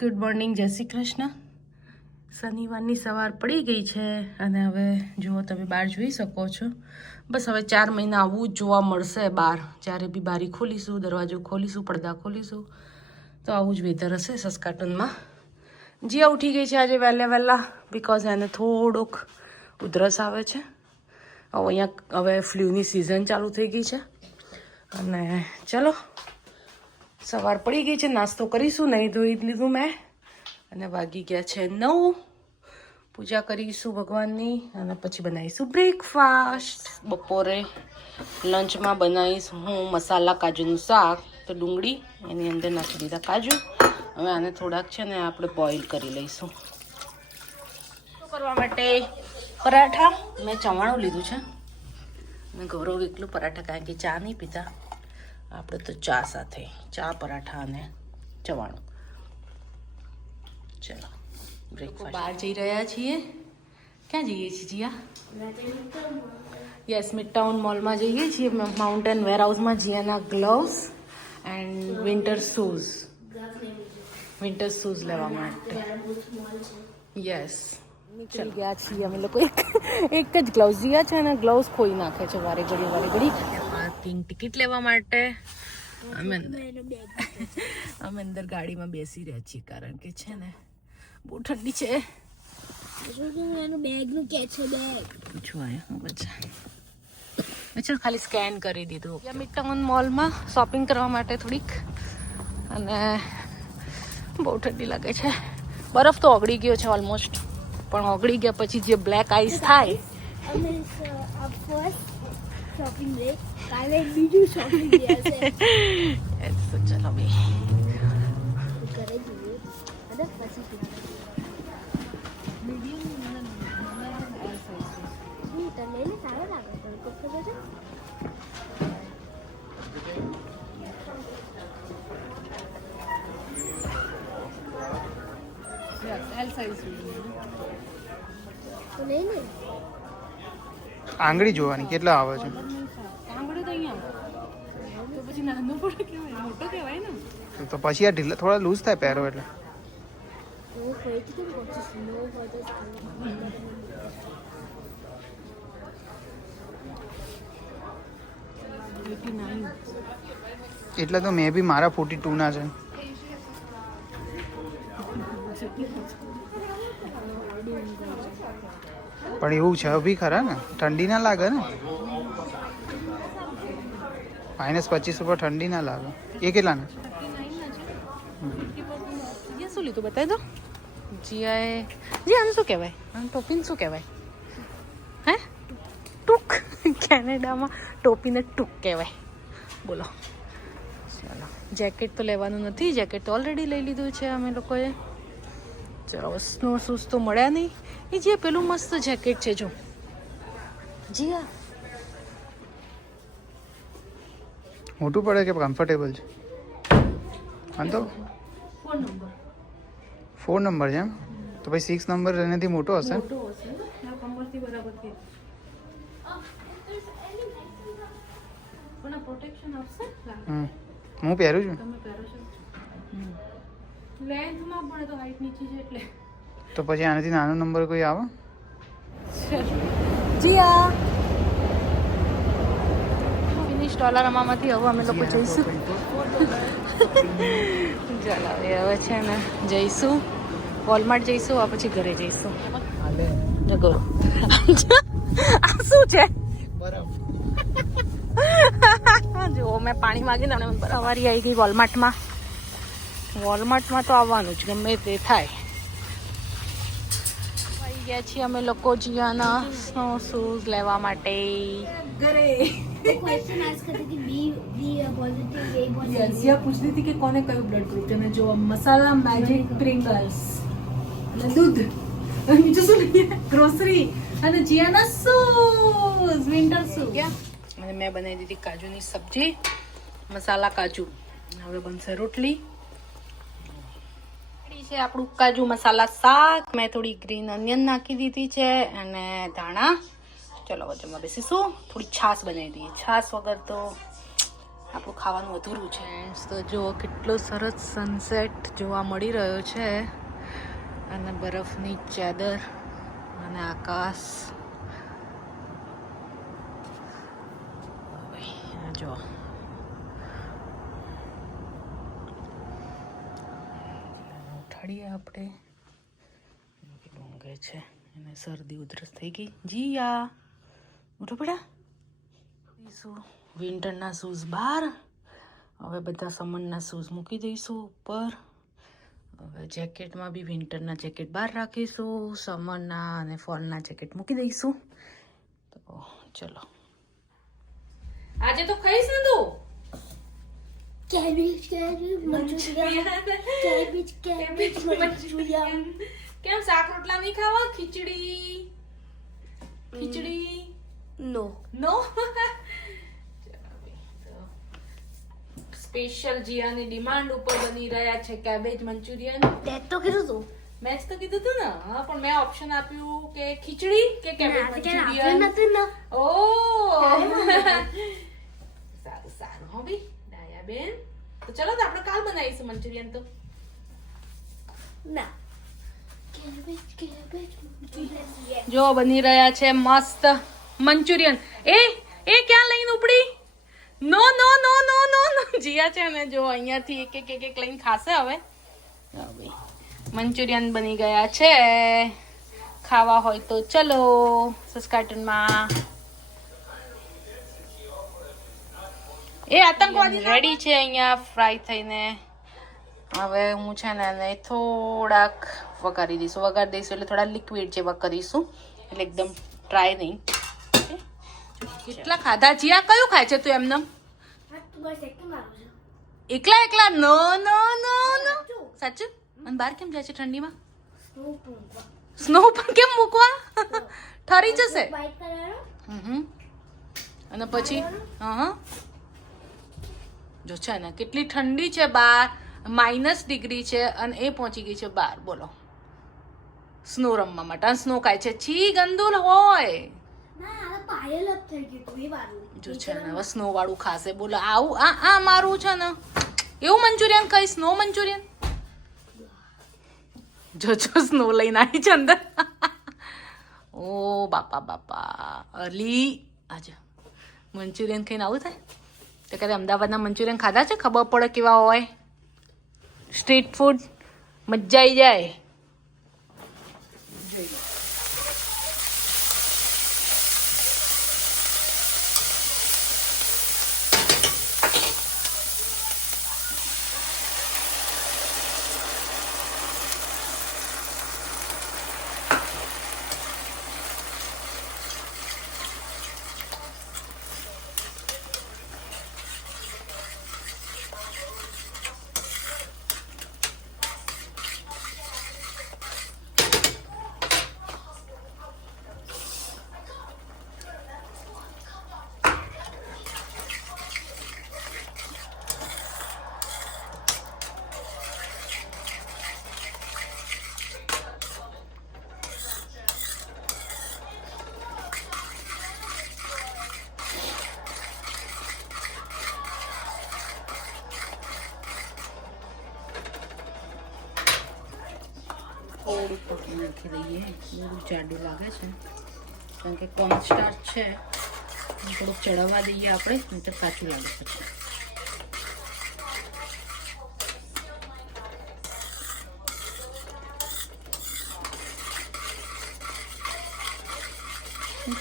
Good morning જય શ્રી કૃષ્ણ. શનિવારની સવાર પડી ગઈ છે અને હવે જુઓ તમે બહાર જોઈ શકો છો. બસ હવે ચાર મહિના આવું જ જોવા મળશે બહાર. જ્યારે બી બારી ખોલીશું, દરવાજો ખોલીશું, પડદા ખોલીશું, તો આવું જ વેધર હશે સસ્કાટનમાં. જીયા ઉઠી ગઈ છે આજે વહેલા વહેલા બિકોઝ એને થોડુંક ઉધરસ આવે છે. હવે અહીંયા, હવે ફ્લૂની સિઝન ચાલુ થઈ ગઈ છે. અને ચલો સવાર પડી ગઈ છે, નાસ્તો કરીશું, નહીં ધોઈ લીધું મેં. અને વાગી ગયા છે નવ. પૂજા કરીશું ભગવાનની અને પછી બનાવીશું બ્રેકફાસ્ટ બપોરે લંચમાં બનાવીશ હું મસાલા, કાજુનું શાક, તો ડુંગળી, એની અંદર નાખી દીધા કાજુ. હવે આને થોડાક છે ને આપણે બોઇલ કરી લઈશું. શું કરવા માટે? પરાઠા. મેં ચવાણું લીધું છે. અને ગૌરવ એકલું પરાઠા, કારણ કે ચા નહીં પીતા. આપણે તો ચા સાથે ચા પરાઠા અને જવાનું ચલો બ્રેકફાસ્ટ બહાર જઈ રહ્યા છીએ. ક્યાં જઈએ છીએ જીયા? યસ મિડ ટાઉન મોલમાં જઈએ છીએ. માઉન્ટેન વેરહાઉસમાં જીયાના gloves and winter shoes winter shoes લેવા માટે. યસ નીકળી ગયા છીએ અમે લોકો. એક એક જ ગ્લવ્સ જીયા છે અને ગ્લવ્સ ખોઈ નાખે છે. વારે ઘડી વારે ઘડી. પાર્કિંગ ટિકિટ લેવા માટે? અમે અમે અંદર ગાડીમાં બેસી રહ્યા છીએ કારણ કે છે ને બહુ ઠંડી છે. એનું બેગનું કે છે બેગ પૂછવા આવ્યા હું બચ્ચા બચ્ચા ખાલી સ્કેન કરી દીધું. ત્યાં મિડટાઉન મોલમાં શોપિંગ કરવા માટે થોડીક. અને બહુ ઠંડી લાગે છે. બરફ તો ઓગળી ગયો છે ઓલમોસ્ટ પણ ઓગળી ગયા પછી જે બ્લેક આઈસ થાય શોપિંગ લે કાલે બીજું શોપિંગ લે છે તો ચલો ભાઈ ઘરે જઈએ. અને પછી મીડિયમ તો લઈને સારો લાગે પણ કોઈ ખબર છે? તો આંગળી જોવાની કેટલા આવે છે? તો પછી આ ઢીલા થોડા લૂઝ થાય પહેરો એટલે. એટલે તો મેં બી મારા ફોર્ટી ટુ ના છે. પણ એવું છે બી ખરા ને? ઠંડી ના લાગે ને? માઇનસ પચીસ ઉપર ઠંડી ના લાગે. એ કેટલા ને શું લીધું બતાવી દો? જીઆઈ જી આનું શું કહેવાય? આનું ટોપીને શું કહેવાય? હે? ટૂંક. કેનેડામાં ટોપીને ટૂંક કહેવાય. બોલો. ચાલો. જેકેટ તો લેવાનું નથી. જેકેટ તો ઓલરેડી લઈ લીધું છે અમે લોકોએ. ચલો સ્નો શૂઝ તો મળ્યા નહીં. એ જે પેલું મસ્ત જેકેટ છે જો. જીયા મોટું પડે કે કમ્ફર્ટેબલ છે? હા તો. ફોન નંબર ફોર નંબર છે એમ? તો પછી સિક્સ નંબર એનાથી મોટો હશે? હું. પહેરું છું. તમે પહેરો છો. લેન્થમાં પણ તો હાઈટ નીચી છે એટલે. તો પછી આનાથી નાનો નંબર કોઈ આવે? જીયા. ફિનિશ ડોલરમામાંથી હવે અમે લોકો જઈશું. ચાલો હવે હવે છે ને જઈશું. વોલમાર્ટ જઈશું આ પછી ઘરે જઈશું. જગો આ શું છે? જો મેં પાણી માંગીને અમને સવારી આવી ગઈ વોલમાર્ટમાં વોલમાર્ટમાં તો આવવાનું જ ગમે તે થાય. ગયા છીએ અમે લોકો જીયાના સ્નો શૂઝ લેવા માટે. જીયા પૂછતી હતી કે કોને કયું બ્લડ ગ્રુપ છે? જો મસાલા મેજિક પ્રિંગલ્સ દૂધ. ગ્રોસરી અને જીયાના શૂઝ વિન્ટર શૂઝ અને મેં બનાવી દીધી કાજુની સબ્જી મસાલા કાજુ. હવે બનશે રોટલી. છે આપણું કાજુ મસાલા શાક. મેં થોડી ગ્રીન અનિયન નાખી દીધી છે અને ધાણા. ચલો જમવા બેસીશું. થોડી છાશ બનાવી દઈએ. છાશ વગર તો આપણું ખાવાનું અધૂરું છે. તો જુઓ કેટલો સરસ સનસેટ જોવા મળી રહ્યો છે. અને બરફની ચાદર અને આકાશ. હવે આ આપણે. ઊંઘે છે. એને શરદી ઉધરસ થઈ ગઈ. જીયા, ઉઠો બેટા. શું વિન્ટરના શૂઝ બહાર હવે બધા સમરના શૂઝ મૂકી દઈશું ઉપર. હવે જેકેટમાં બી વિન્ટરના જેકેટ બહાર રાખીશું સમરના અને ફોલના જેકેટ મૂકી દઈશું. તો ચલો. આજે તો ખાઈશ ને તું? Cabbage, manchurian. Cabbage, cabbage, manchurian. કેમ શાક રોટલા નહીં ખાવા? ખીચડી. ખીચડી. નો. નો? સ્પેશિયલ જીયાની ડિમાન્ડ ઉપર બની રહ્યા છે કેબેજ મંચુરિયન. તે તો કીધું તું. મેં તો કીધું હતું ને. હા પણ મેં ઓપ્શન આપ્યું કે ખીચડી કે કેબેજ મંચુરિયન. ઓ સારું સારું હો ડાયા બેન તો ચલો તો આપણે કાલ બનાવીશું મંચુરિયન તો. ના. જો બની રહ્યા છે મસ્ત મંચુરિયન. એ એ ક્યાં લઈને ઉપડી? નો નો નો નો નો નો. જીયા છે ને જો અહીંયાથી એક એક એક એક લઈને ખાશે હવે. હવે મંચુરિયન બની ગયા છે. ખાવા હોય તો ચલો સસ્કાટનમાં એ આતંકવાદી રેડી છે અહીંયા ફ્રાય થઈને. હવે હું છે ને એને થોડાક વઘારી દઈશું. વઘારી દઈશું એટલે થોડા લિક્વિડ જેવા કરીશું. એટલે એકદમ ટ્રાય નહીં? કેટલા ખાધા? જીયા કયું ખાય છે તું એમને. એકલા એકલા? નો નો નો નો. સાચું. અને બહાર કેમ જાય છે ઠંડીમાં? સ્નો પણ કેમ મૂકવા? ઠરી જશે. અને પછી? હા. જો છે ને કેટલી ઠંડી છે બાર માઇનસ ડિગ્રી છે અને એ પહોંચી ગઈ છે બાર. બોલો. સ્નો રમવા માટે. અને સ્નો કાય છે. છી ગંદુલ હોય. જો છે ને હવે સ્નો વાળું ખાશે. બોલો આવું આ આ મારું છે ને. એવું મંચુરિયન ખાઈ સ્નો મંચુરિયન? જો જો સ્નો લઈને આવી છે અંદર. ઓ બાપા બાપા. અલી આજે મંચુરિયન ખાઈને આવું થાય? તો કદાચ અમદાવાદના મંચુરિયન ખાધા છે? ખબર પડે કેવા હોય. સ્ટ્રીટ ફૂડ મજા આવી જાય. જોઈ લો થોડું પકી નાખી દઈએ થોડુંક જાડું લાગે છે કારણ કે કોર્ન સ્ટાર્ચ છે થોડુંક ચડાવવા દઈએ આપણે નહીં તો કાચું લાગે પછી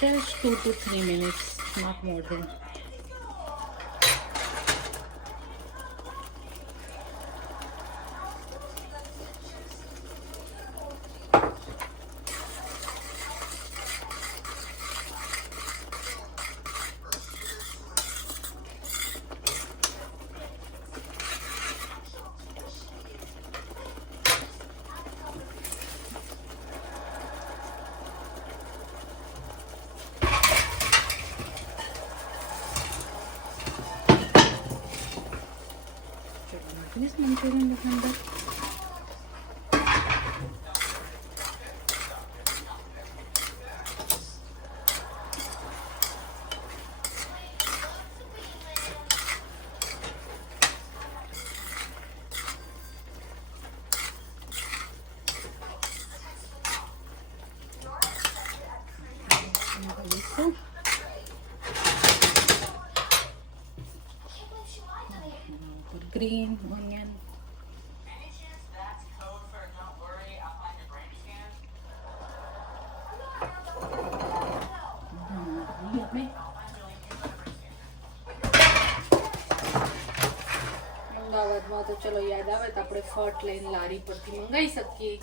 Just two to three minutes, not more than. Green, onion. અમદાવાદમાં તો ચલો યાદ આવે તો આપણે ફટ લઈને લારી પરથી મંગાવી શકીએ.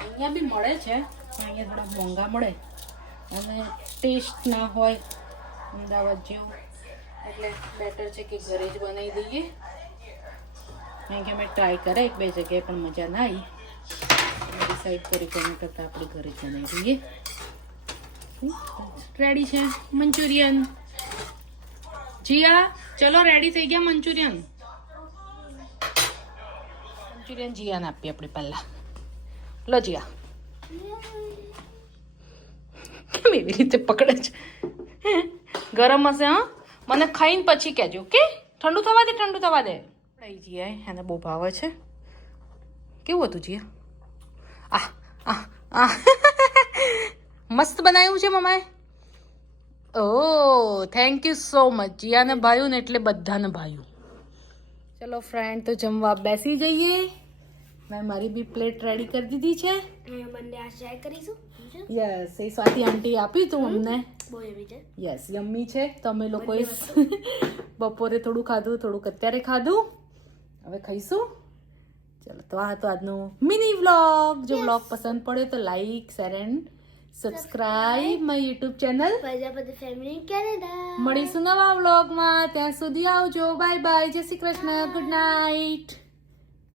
અહીંયા બી મળે છે અહીંયા થોડા મોંઘા મળે. અને ટેસ્ટ ના હોય, અમદાવાદ જેવું. એટલે બેટર છે કે ઘરે જ બનાવી દઈએ. કારણ કે અમે ટ્રાય કરે એક બે જગ્યાએ પણ મજા ના આવી ડિસાઈડ કરી કે એના કરતાં આપણે ઘરે જ બનાવી દઈએ રેડી છે મંચુરિયન? જીયા, ચલો રેડી થઈ ગયા મંચુરિયન? મંચુરિયન જીયાને આપીએ આપણે પહેલાં. લો જીયા. કેમ એવી રીતે પકડે છે? ગરમ હશે, હા? મને ખાઈને પછી કહેજો, ઓકે? ઠંડુ થવા દે, ઠંડુ થવા દે. પડાઈ જીયા એને બહુ ભાવે છે. કેવું હતું જીયા આ આ આ મસ્ત બનાવ્યું છે મમાએ ઓ થેન્ક યુ સો મચ જીયાને ભાયું ને એટલે બધાને ભાયું. ચલો ફ્રેન્ડ તો જમવા બેસી જઈએ. મેં મારી બી પ્લેટ રેડી કરી દીધી છે. બંને આ શેર કરીશું? યસ એ સ્વાતી આંટી આપી તું અમને. યસ યમ્મી છે. તો અમે લોકોએ બપોરે થોડું ખાધું થોડુંક અત્યારે ખાધું. હવે ખાઈશું? ચલો તો આ તો આજનો મિની વ્લોગ જો વ્લોગ પસંદ પડે તો like share and subscribe my YouTube channel Prajapati family Canada મળીશું નવા વ્લોગમાં ત્યાં સુધી આવજો. બાય બાય જય શ્રી કૃષ્ણ. Good night